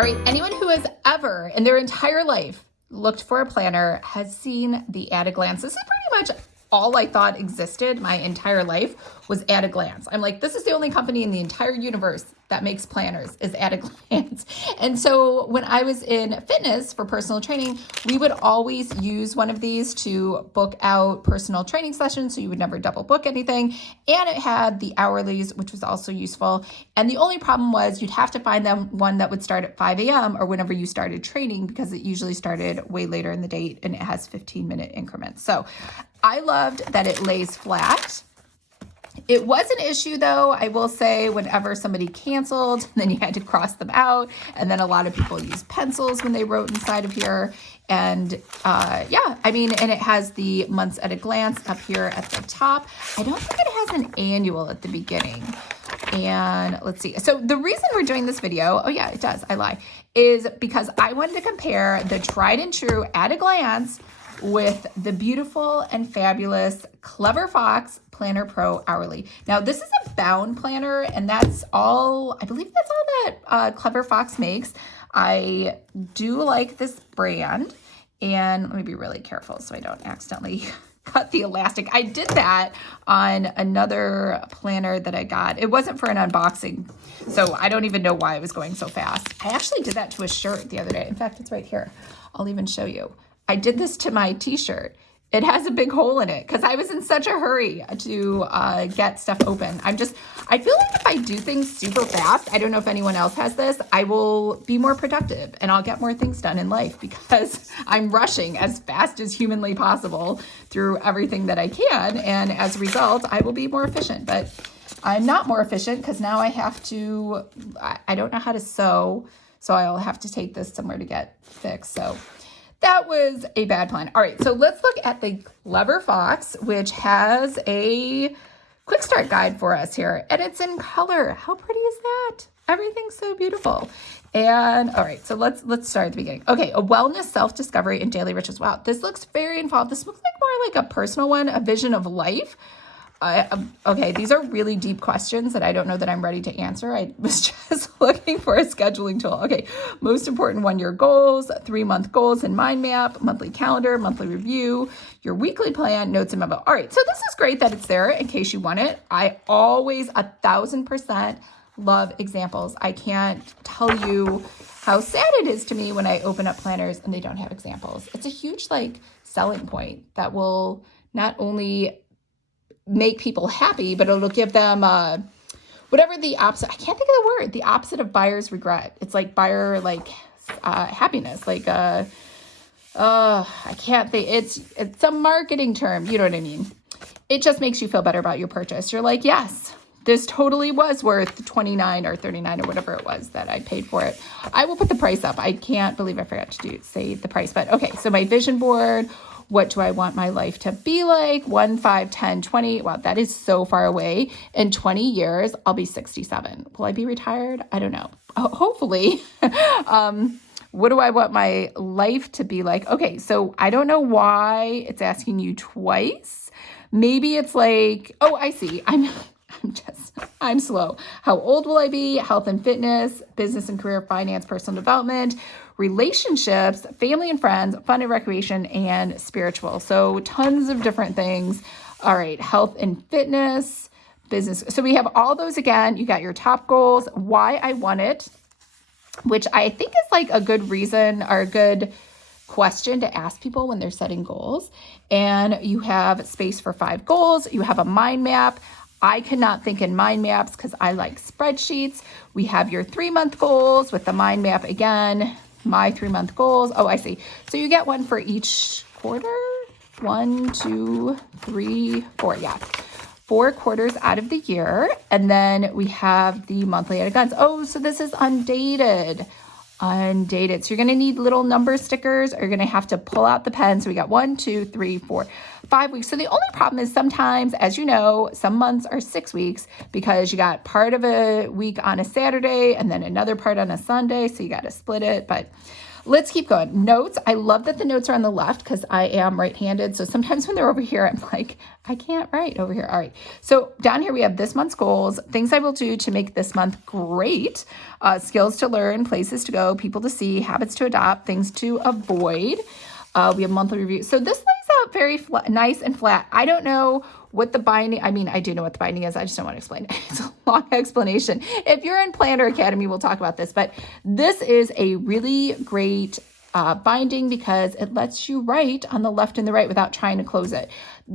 All right, anyone who has ever in their entire life looked for a planner has seen the At a Glance. This is pretty much all I thought existed my entire life was At a Glance. I'm like, this is the only company in the entire universe that makes planners is At a Glance. And so when I was in fitness for personal training, we would always use one of these to book out personal training sessions. So you would never double book anything. And it had the hourlies, which was also useful. And the only problem was you'd have to find them one that would start at 5 a.m. or whenever you started training, because it usually started way later in the day and it has 15-minute increments. So I loved that it lays flat. It was an issue though, I will say, whenever somebody canceled, then you had to cross them out. And then a lot of people use pencils when they wrote inside of here. And and it has the months at a glance up here at the top. I don't think it has an annual at the beginning. And let's see. So the reason we're doing this video, oh yeah, it does, I lie, is because I wanted to compare the tried and true At a Glance with the beautiful and fabulous Clever Fox Planner Pro Hourly. Now, this is a bound planner, and that's all, I believe that's all that Clever Fox makes. I do like this brand, and let me be really careful so I don't accidentally cut the elastic. I did that on another planner that I got. It wasn't for an unboxing, so I don't even know why it was going so fast. I actually did that to a shirt the other day. In fact, it's right here. I'll even show you. I did this to my t-shirt. It has a big hole in it because I was in such a hurry to get stuff open. I feel like if I do things super fast, I don't know if anyone else has this, I will be more productive and I'll get more things done in life because I'm rushing as fast as humanly possible through everything that I can. And as a result, I will be more efficient. But I'm not more efficient because now I don't know how to sew. So I'll have to take this somewhere to get fixed. So that was a bad plan. All right, so let's look at the Clever Fox, which has a quick start guide for us here. And it's in color. How pretty is that? Everything's so beautiful. And all right, so let's start at the beginning. Okay, a wellness, self-discovery, and daily rituals. Wow, this looks very involved. This looks like more like a personal one, a vision of life. Okay, these are really deep questions that I don't know that I'm ready to answer. I was just looking for a scheduling tool. Okay, most important 1-year goals, 3-month goals and mind map, monthly calendar, monthly review, your weekly plan, notes and memo. All right, so this is great that it's there in case you want it. I always 1,000% love examples. I can't tell you how sad it is to me when I open up planners and they don't have examples. It's a huge selling point that will not only make people happy, but it'll give them whatever the opposite, I can't think of the word, the opposite of buyer's regret. It's like buyer happiness, I can't think, it's a marketing term, you know what I mean? It just makes you feel better about your purchase. You're like, yes, this totally was worth $29 or $39 or whatever it was that I paid for it. I will put the price up. I can't believe I forgot to say the price, but okay, so my vision board. What do I want my life to be like? 1, 5, 10, 20. Wow, that is so far away. In 20 years, I'll be 67. Will I be retired? I don't know. Hopefully. What do I want my life to be like? Okay, so I don't know why it's asking you twice. Maybe it's oh, I see. I'm slow. How old will I be? Health and fitness, business and career, finance, personal development, relationships, family and friends, fun and recreation, and spiritual. So tons of different things. All right, health and fitness, business. So we have all those again. You got your top goals, why I want it, which I think is a good reason or a good question to ask people when they're setting goals. And you have space for 5 goals. You have a mind map. I cannot think in mind maps because I like spreadsheets. We have your 3-month goals with the mind map again. My 3-month goals. Oh, I see. So you get one for each quarter. 1, 2, 3, 4. Yeah. 4 quarters out of the year. And then we have the monthly at a glance. Oh, so this is undated. Undated. So you're going to need little number stickers, or you're going to have to pull out the pen. So we got 1, 2, 3, 4, 5 weeks. So the only problem is sometimes, as you know, some months are 6 weeks because you got part of a week on a Saturday and then another part on a Sunday. So you got to split it. But let's keep going. Notes. I love that the notes are on the left because I am right-handed. So sometimes when they're over here, I'm like, I can't write over here. All right. So down here we have this month's goals, things I will do to make this month great, skills to learn, places to go, people to see, habits to adopt, things to avoid. We have monthly review. So this lays out very nice and flat. I don't know what the binding, I mean, I do know what the binding is. I just don't want to explain it. It's a long explanation. If you're in Planner Academy, we'll talk about this, but this is a really great binding because it lets you write on the left and the right without trying to close it.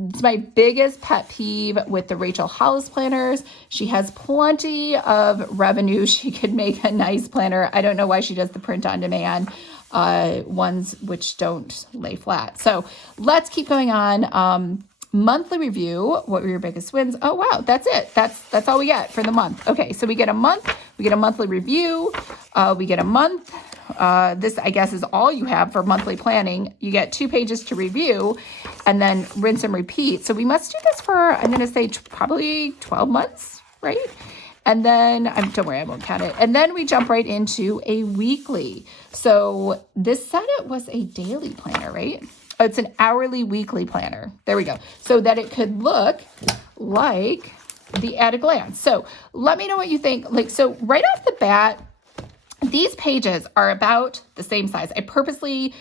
It's my biggest pet peeve with the Rachel Hollis planners. She has plenty of revenue. She could make a nice planner. I don't know why she does the print on demand ones which don't lay flat. So let's keep going on. Monthly review. What were your biggest wins? Oh, wow. That's it. That's all we get for the month. Okay. So we get a month, we get a monthly review. We get a month. This, I guess, is all you have for monthly planning. You get 2 pages to review and then rinse and repeat. So we must do this for, I'm going to say probably 12 months, right? And then, don't worry, I won't count it. And then we jump right into a weekly. So this said it was a daily planner, right? It's an hourly weekly planner. There we go. So that it could look like the at a glance. So let me know what you think. Like, so right off the bat, these pages are about the same size. I purposely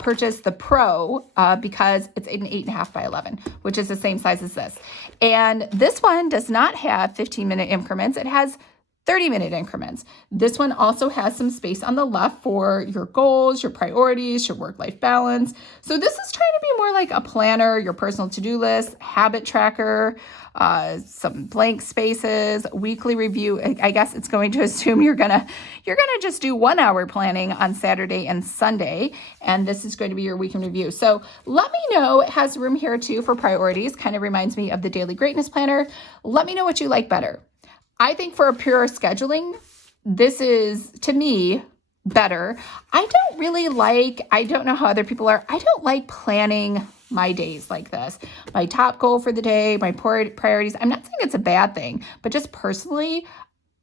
purchased the Pro because it's an 8.5 by 11, which is the same size as this. And this one does not have 15-minute increments. It has 30-minute increments. This one also has some space on the left for your goals, your priorities, your work-life balance. So this is trying to be more like a planner, your personal to-do list, habit tracker, some blank spaces, weekly review. I guess it's going to assume you're gonna just do 1 hour planning on Saturday and Sunday, and this is going to be your weekend review. So let me know. It has room here too for priorities. Kind of reminds me of the Daily Greatness Planner. Let me know what you like better. I think for a pure scheduling, this is, to me, better. I don't know how other people are. I don't like planning my days like this. My top goal for the day, my priorities. I'm not saying it's a bad thing, but just personally,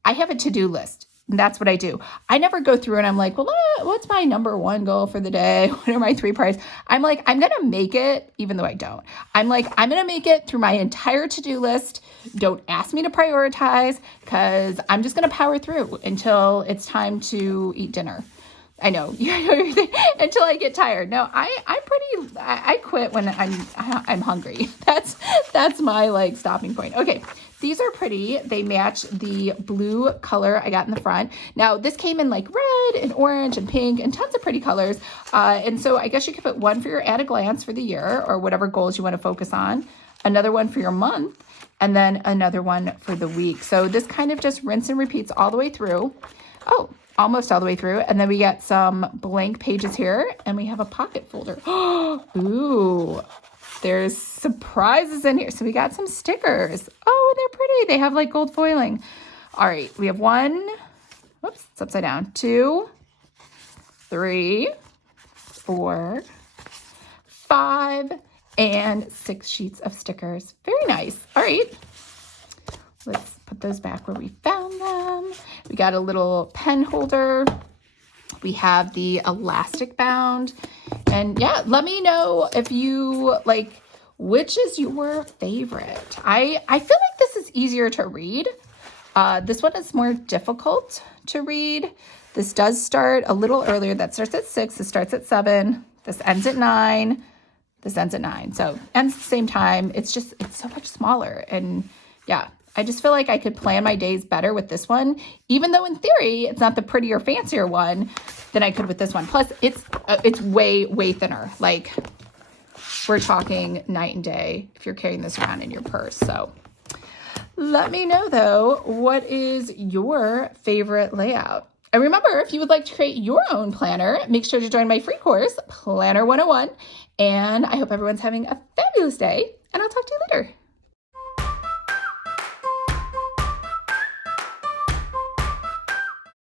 I have a to-do list. And that's what I do. I never go through and I'm like, well, what's my number 1 goal for the day? What are my 3 priorities? I'm like, I'm going to make it, even though I don't. I'm like, I'm going to make it through my entire to-do list. Don't ask me to prioritize because I'm just going to power through until it's time to eat dinner. I know until I get tired. No, I quit when I'm hungry. That's my like stopping point. Okay. These are pretty. They match the blue color I got in the front. Now, this came in like red and orange and pink and tons of pretty colors. And so I guess you could put one for your at a glance for the year or whatever goals you want to focus on, another one for your month, and then another one for the week. So this kind of just rinse and repeats all the way through. Oh, almost all the way through. And then we get some blank pages here and we have a pocket folder. Ooh. There's surprises in here. So we got some stickers. Oh, and they're pretty. They have like gold foiling. All right. We have 1, whoops, it's upside down. 2, 3, 4, 5, and 6 sheets of stickers. Very nice. All right. Let's put those back where we found them. We got a little pen holder. We have the elastic bound. And yeah, let me know if you like, which is your favorite. I feel like this is easier to read. This one is more difficult to read. This does start a little earlier. That starts at 6. This starts at 7. This ends at 9. This ends at 9. So ends at the same time. It's so much smaller. And yeah, I just feel like I could plan my days better with this one, even though in theory, it's not the prettier, fancier one than I could with this one. Plus, it's way, way thinner. Like, we're talking night and day if you're carrying this around in your purse. So let me know, though, what is your favorite layout? And remember, if you would like to create your own planner, make sure to join my free course, Planner 101. And I hope everyone's having a fabulous day, and I'll talk to you later.